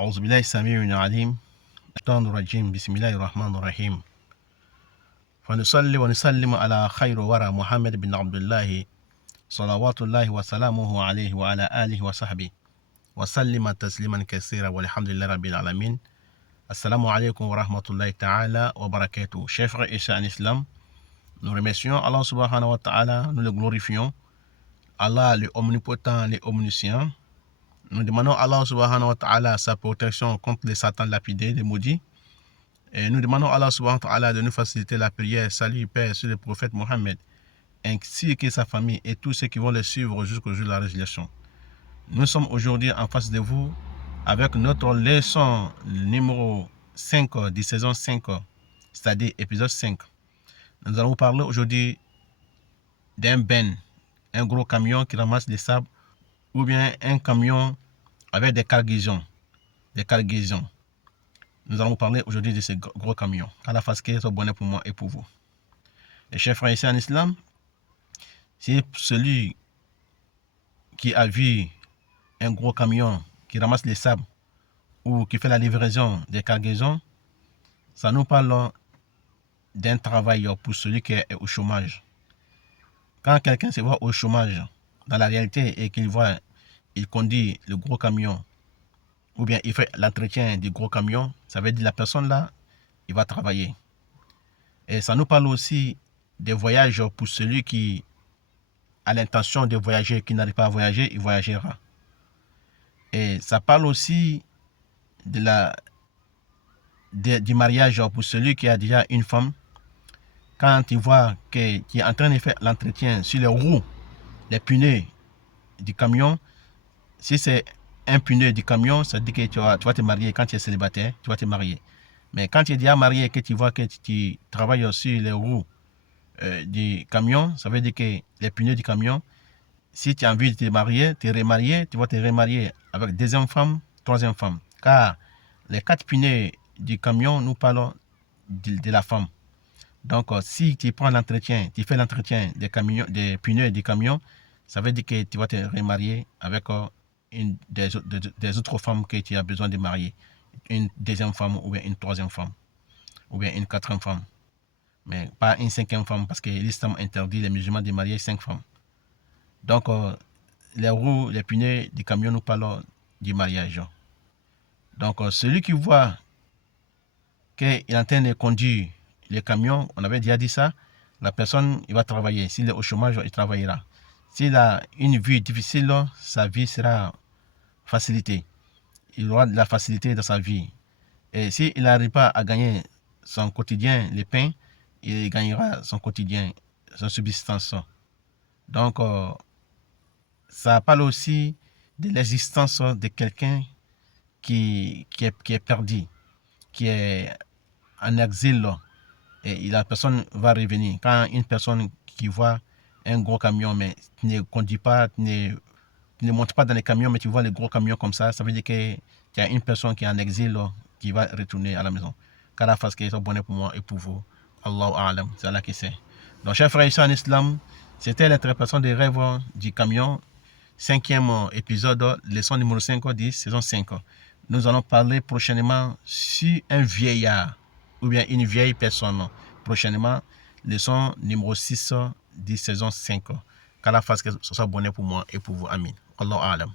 أعوذ بالله السميع العليم الشيطان الرجيم بسم الله الرحمن الرحيم فنصلي ونسلم على خير ورى محمد بن عبد الله صلوات الله وسلامه عليه وعلى آله وصحبه وسلم تسليما كثيرا والحمد لله رب العالمين. Assalamu alaikum wa rahmatullahi ta'ala wa barakatuh. Chers frères et sœurs en islam, nous remercions Allah subhanahu wa ta'ala, nous le glorifions. Allah le omnipotent, le omniscient. Nous demandons à Allah subhanahu wa ta'ala sa protection contre les satans lapidés, les maudits. Et nous demandons à Allah subhanahu wa ta'ala de nous faciliter la prière, salut, paix sur le prophète Mohammed, ainsi que sa famille et tous ceux qui vont le suivre jusqu'au jour de la résurrection. Nous sommes aujourd'hui en face de vous avec notre leçon numéro 5 de saison 5, c'est-à-dire épisode 5. Nous allons vous parler aujourd'hui d'un ben, un gros camion qui ramasse des sables, ou bien un camion avec des cargaisons. Nous allons vous parler aujourd'hui de ce gros camion. Allah fasse qu'il soit bonheur pour moi et pour vous. Les chers frères ici en islam, c'est celui qui a vu un gros camion qui ramasse les sables ou qui fait la livraison des cargaisons, ça nous parle d'un travail pour celui qui est au chômage. Quand quelqu'un se voit au chômage, dans la réalité, et qu'il voit, il conduit le gros camion, ou bien il fait l'entretien du gros camion, ça veut dire la personne là, il va travailler. Et ça nous parle aussi des voyages pour celui qui a l'intention de voyager, qui n'arrive pas à voyager, il voyagera. Et ça parle aussi du mariage pour celui qui a déjà une femme. Quand il voit qu'il est en train de faire l'entretien sur les roues, les pneus du camion, si c'est un pneu du camion, ça dit que tu vas te marier. Quand tu es célibataire, tu vas te marier. Mais quand tu es déjà marié et que tu vois que tu travailles sur les roues du camion, ça veut dire que les pneus du camion, si tu as envie de te marier, te remarier, tu vas te remarier avec deuxième femme, troisième femme. Car les 4 pneus du camion, nous parlons de la femme. Donc, si tu prends l'entretien, tu fais l'entretien des pneus du camion, ça veut dire que tu vas te remarier avec une des autres femmes que tu as besoin de marier. Une deuxième femme ou bien une troisième femme. Ou bien une quatrième femme. Mais pas une cinquième femme parce que l'islam interdit les musulmans de marier 5 femmes. Donc, les roues, les pneus du camion, nous parlons du mariage. Donc, celui qui voit qu'il est en train de conduire le camion, on avait déjà dit ça, la personne, il va travailler. S'il est au chômage, il travaillera. S'il a une vie difficile, sa vie sera facilitée. Il aura de la facilité dans sa vie. Et s'il n'arrive pas à gagner son quotidien, le pain, il gagnera son quotidien, son subsistance. Donc, ça parle aussi de l'existence de quelqu'un qui est perdu, qui est en exil, et la personne va revenir. Quand une personne qui voit un gros camion, mais tu ne conduis pas, tu ne montes pas dans les camions, mais tu vois les gros camions comme ça veut dire qu'il y a une personne qui est en exil, qui va retourner à la maison. Qu'Allah fasse qu'il soit bonheur pour moi et pour vous. Allahu A'lam, c'est Allah qui sait. Donc, chers frères ici en islam, c'était l'interprétation des rêves du camion, 5e épisode, leçon numéro 5 de saison 5. Nous allons parler prochainement sur un vieillard ou bien une vieille personne. Prochainement, leçon numéro 6 de saison 5. Qu'Allah fasse que ce soit bonheur pour moi et pour vous. Amin. Allahu A'lam.